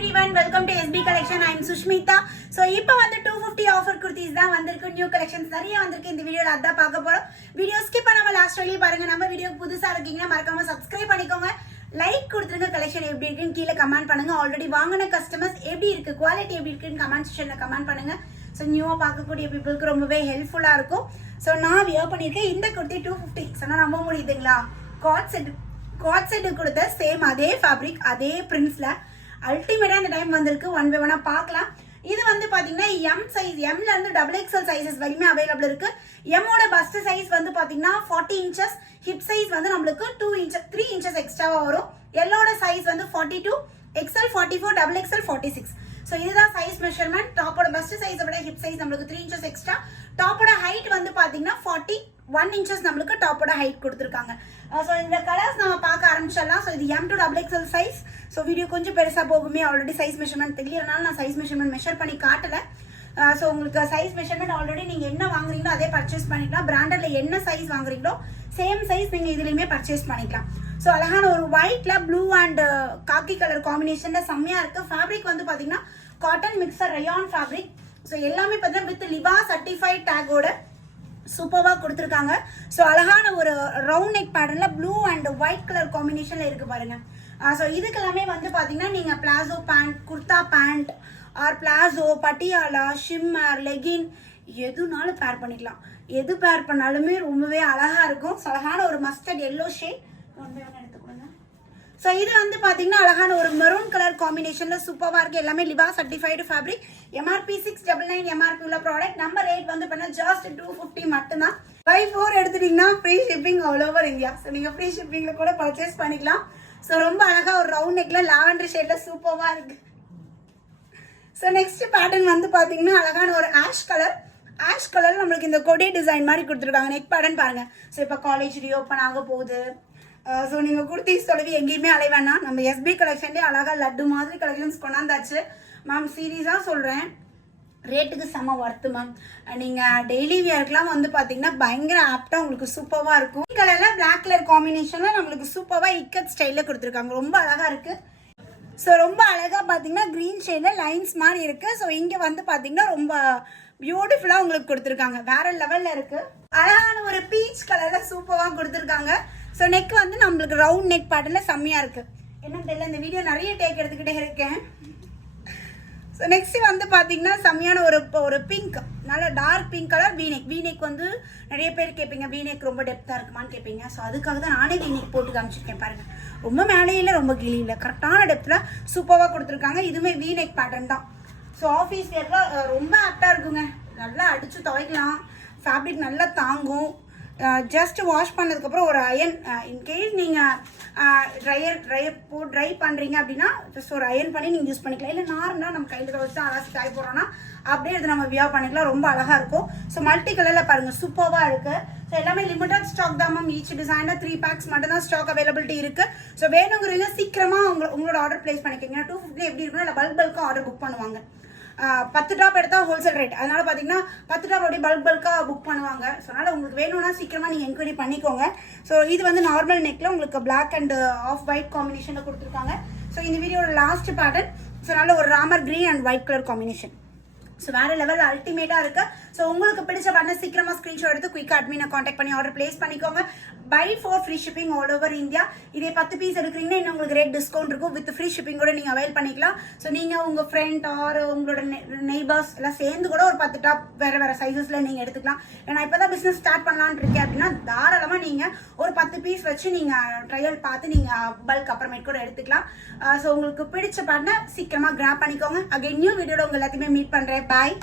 everyone, welcome to SB Collection. I am Sushmita. So இப்போ வந்து 250 offer kurtis தான் வந்திருக்கு. நியூ கலெக்ஷன்ஸ் நிறைய வந்திருக்கு. இந்த வீடியோல அதான் பார்க்க போறோம். வீடியோ ஸ்கிப் பண்ணாம லாஸ்ட் வரையும் பாருங்க. நம்ம வீடியோ புதுசா இருக்கீங்கன்னா மறக்காம சப்ஸ்கிரைப் பண்ணிக்கோங்க. லைக் கொடுத்துருங்க. கலெக்ஷன் எப்படி இருக்குன்னு கீழே கமெண்ட் பண்ணுங்க. ஆல்ரெடி வாங்கின கஸ்டமர்ஸ் எப்படி இருக்கு, குவாலிட்டி எப்படி இருக்குன்னு கமெண்ட் செக்ஷன்ல கமெண்ட் பண்ணுங்க. ஸோ நியூவாக பார்க்கக்கூடிய பீப்புளுக்கு ரொம்பவே ஹெல்ப்ஃபுல்லாக இருக்கும். ஸோ நான் வியர் பண்ணியிருக்கேன் இந்த குர்த்தி 250. சொன்னால் நம்ப முடியுதுங்களா? காட் செட்டு கொடுத்த சேம் அதே ஃபேப்ரிக் அதே பிரிண்ட்ஸில் அல்டிமேட்டாக இந்த டைம் வந்திருக்கு. ஒன் பை ஒன்னாக பார்க்கலாம். இது வந்து பார்த்தீங்கன்னா எம் சைஸ், எம்ல இருந்து XXL சைஸஸ் வரையுமே அவைலபிள் இருக்கு. எம்மோட பஸ்ட் சைஸ் வந்து பார்த்தீங்கன்னா 40 இன்ச்சஸ், ஹிப் சைஸ் வந்து நம்மளுக்கு 3 இன்ச்சஸ் எக்ஸ்ட்ராவாக வரும். எல்லோட சைஸ் வந்து 42, XL 44, XXL 46. ஸோ இதுதான் சைஸ் மெஷர்மெண்ட். டாப்போட பஸ்ட் சைஸை விட ஹிப் சைஸ் நம்மளுக்கு 3 இன்ச்சஸ் எக்ஸ்ட்ரா. டாப்போட ஹைட் வந்து பார்த்தீங்கன்னா 41 இன்ச்சஸ் நம்மளுக்கு டாப்போட ஹைட் கொடுத்துருக்காங்க. ஸோ இந்த கலர்ஸ் நம்ம பார்க்க ஆரம்பிச்சிடலாம். ஸோ இது M to XXL size. So video கொஞ்சம் பெருசாக போகுமே, ஆல்ரெடி சைஸ் மெஷர்மெண்ட் தெரியறனால நான் சைஸ் மெஷர்மெண்ட் மெஷர் பண்ணி காட்டலை. ஸோ உங்களுக்கு சைஸ் மெஷர்மெண்ட் ஆல்ரெடி நீங்கள் என்ன வாங்குறீங்களோ அதே பர்ச்சேஸ் பண்ணிக்கலாம். பிராண்டட்ல என்ன சைஸ் வாங்குறீங்களோ சேம் சைஸ் நீங்கள் இதுலையுமே பர்ச்சேஸ் பண்ணிக்கலாம். ஸோ அழகான ஒரு ஒயிட்ல ப்ளூ அண்ட் காக்கி கலர் காம்பினேஷன்ல செம்மையா இருக்கு. ஃபேப்ரிக் வந்து பார்த்தீங்கன்னா cotton mixture rayon fabric. So எல்லாமே பார்த்தீங்கன்னா வித் லிவா சர்டிஃபைட் டேகோட சூப்பராக கொடுத்துருக்காங்க. ஸோ அழகான ஒரு ரவுண்ட் நெக் பேட்டர்ல ப்ளூ அண்ட் ஒயிட் கலர் காம்பினேஷன்ல இருக்கு பாருங்க. ஸோ இதுக்கெல்லாமே வந்து பார்த்தீங்கன்னா நீங்கள் palazzo pant, kurta pant or palazzo, Patiala, shimmer, legging எதுனாலும் பேர் பண்ணிக்கலாம். எது பேர் பண்ணாலுமே ரொம்பவே அழகா இருக்கும். ஸோ அழகான ஒரு மஸ்டர்ட் எல்லோ ஷேட் எடுத்துக்கோங்க. ஸோ இது வந்து பார்த்தீங்கன்னா அழகான ஒரு மெரூன் கலர் காம்பினேஷன்ல சூப்பராக இருக்கு. எல்லாமே லிவா சர்டிஃபைடு ஃபேப்ரிக். MRP 699 MRP உள்ள ப்ராடக்ட். நம்ம ரேட் வந்து பண்ண ஜஸ்ட் 250 மட்டும்தான். பை 4 எடுத்துட்டீங்கன்னா free shipping all over India. So நீங்கள் ஃப்ரீ ஷிப்பிங்ல கூட பர்ச்சேஸ் பண்ணிக்கலாம். ஸோ ரொம்ப அழகா ஒரு ரவுண்ட் நெக்ல லாவெண்டர் ஷேட்ல சூப்பராக இருக்கு. ஸோ நெக்ஸ்ட் பேட்டர்ன் வந்து பார்த்தீங்கன்னா அழகான ஒரு ஆஷ் கலர் நம்மளுக்கு இந்த கொடி டிசைன் மாதிரி கொடுத்துருக்காங்க. நெக் பேட்டர்ன் பாருங்க. ஸோ இப்போ காலேஜ் ரீஓப்பன் ஆக போகுது. ஸோ நீங்கள் குர்த்திஸ் தொலைவி எங்கேயுமே அலைவேணா, நம்ம SB கலெக்ஷன்லேயே அழகாக லட்டு மாதிரி கலெக்ஷன்ஸ் கொண்டாந்தாச்சு மேம். சீரியஸாக சொல்கிறேன், ரேட்டுக்கு செம்ம ஒர்த்து மேம். நீங்கள் டெய்லி வியர்க்கெலாம் வந்து பார்த்தீங்கன்னா பயங்கர ஆப்டாக உங்களுக்கு சூப்பராக இருக்கும். கலரில் பிளாக் கலர் காம்பினேஷனில் நம்மளுக்கு சூப்பராக இக்கட் ஸ்டைலில் கொடுத்துருக்காங்க. ரொம்ப அழகாக இருக்குது. ஸோ ரொம்ப அழகாக பார்த்தீங்கன்னா க்ரீன் ஷேடில் லைன்ஸ் மாதிரி இருக்குது. ஸோ இங்கே வந்து பார்த்தீங்கன்னா ரொம்ப பியூட்டிஃபுல்லாக உங்களுக்கு கொடுத்துருக்காங்க. வேற லெவலில் இருக்குது. அழகான ஒரு பீச் கலரில் சூப்பராக கொடுத்துருக்காங்க. ஸோ நெக் வந்து நம்மளுக்கு ரவுண்ட் நெக் பேட்டர்ல செம்மையாக இருக்குது. என்னன்னு தெரியல, இந்த வீடியோ நிறைய டேக் எடுத்துக்கிட்டே இருக்கேன். ஸோ நெக்ஸ்ட் வந்து பார்த்தீங்கன்னா செம்மையான ஒரு பிங்க், நல்ல டார்க் பிங்க் கலர் வீநெக் வந்து நிறைய பேர் கேட்பீங்க, வீநெக் ரொம்ப டெப்த்தாக இருக்குமான்னு கேட்பீங்க. ஸோ அதுக்காக தான் நானே வீநெக் போட்டு காமிச்சிருக்கேன் பாருங்க. ரொம்ப மேலேயில் ரொம்ப கீழே இல்லை, கரெக்டான டெப்த்தில் சூப்பராக கொடுத்துருக்காங்க. இதுவுமே வீநெக் பேட்டர்ன் தான். ஸோ ஆஃபீஸ் வேர்ல ரொம்ப ஆப்டாக இருக்குங்க. நல்லா அடித்து துவைக்கலாம், ஃபேப்ரிக் நல்லா தாங்கும். ஜஸ்ட் வாஷ் பண்ணதுக்கப்புறம் ஒரு அயன், இன்கேஸ் நீங்கள் ட்ரை பண்ணுறீங்க அப்படின்னா ஜஸ்ட் ஒரு அயன் பண்ணி நீங்கள் யூஸ் பண்ணிக்கலாம். இல்லை நார்மலாக நம்ம கையில் வச்சு அலசி காய போடுறோன்னா அப்படியே இது நம்ம வியர் பண்ணிக்கலாம். ரொம்ப அழகாக இருக்கும். ஸோ மல்டி கலரில் பாருங்கள் சூப்பராக இருக்குது. ஸோ எல்லாமே லிமிட்டட் ஸ்டாக் தான் மேம். ஈச் டிசைனில் 3 பேக்ஸ் மட்டும் தான் ஸ்டாக் அவைலபிலிட்டி இருக்குது. ஸோ வேணுங்கிறீங்க சீக்கிரமாக உங்களோட ஆர்டர் பிளேஸ் பண்ணிக்கோங்க. 250 எப்படி இருக்குன்னா இல்லை பல்காக ஆர்டர் புக் பண்ணுவாங்க. 10 டாப் எடுத்தால் ஹோல்சேல் ரேட். அதனால பார்த்தீங்கன்னா 10 டாப் அப்படி பல்காக புக் பண்ணுவாங்க. ஸோ அதனால் உங்களுக்கு வேணும்னா சீக்கிரமாக நீங்கள் என்கொயரி பண்ணிக்கோங்க. ஸோ இது வந்து நார்மல் நெக்கில் உங்களுக்கு பிளாக் அண்ட் ஆஃப் ஒயிட் காம்பினேஷனில் கொடுத்துருக்காங்க. ஸோ இந்த வீடியோட லாஸ்ட் பேட்டர்ன். ஸோ நல்ல ஒரு Ramar green and white colour combination. So வேற லெவல் அல்டிமேட்டாக இருக்கு. ஸோ உங்களுக்கு பிடிச்ச பண்ண சீக்கிரமாக ஸ்க்ரீன்ஷாட் எடுத்து குயிக்காக அட்மினை காண்டாக்ட் பண்ணி ஆர்டர் பிளேஸ் பண்ணிக்கோங்க. Buy 4 free shipping all over India. இதே 10 பீஸ் எடுக்கிறீங்கன்னா இன்னும் உங்களுக்கு ரேட் டிஸ்கவுண்ட் இருக்கும். வித் ஃப்ரீ ஷிப்பிங் கூட நீங்கள் அவைல் பண்ணிக்கலாம். ஸோ நீங்கள் உங்கள் ஃப்ரெண்ட் ஆர் உங்களோட நெய்பர்ஸ் எல்லாம் சேர்ந்து கூட ஒரு 10 டாப் வேறு சைஸஸில் நீங்கள் எடுத்துக்கலாம். ஏன்னா இப்போ தான் பிஸ்னஸ் ஸ்டார்ட் பண்ணலான்னு இருக்கேன் அப்படின்னா தாராளமாக நீங்கள் ஒரு 10 பீஸ் வச்சு நீங்கள் ட்ரையல் பார்த்து நீங்கள் பல்க் அப்புறமேட் கூட எடுத்துக்கலாம். ஸோ உங்களுக்கு பிடிச்ச பண்ண சீக்கிரமாக கிராப் பண்ணிக்கோங்க. அகைன் நியூ வீடியோட உங்கள் எல்லாத்தையுமே மீட் பண்ணுறேன். பாய்.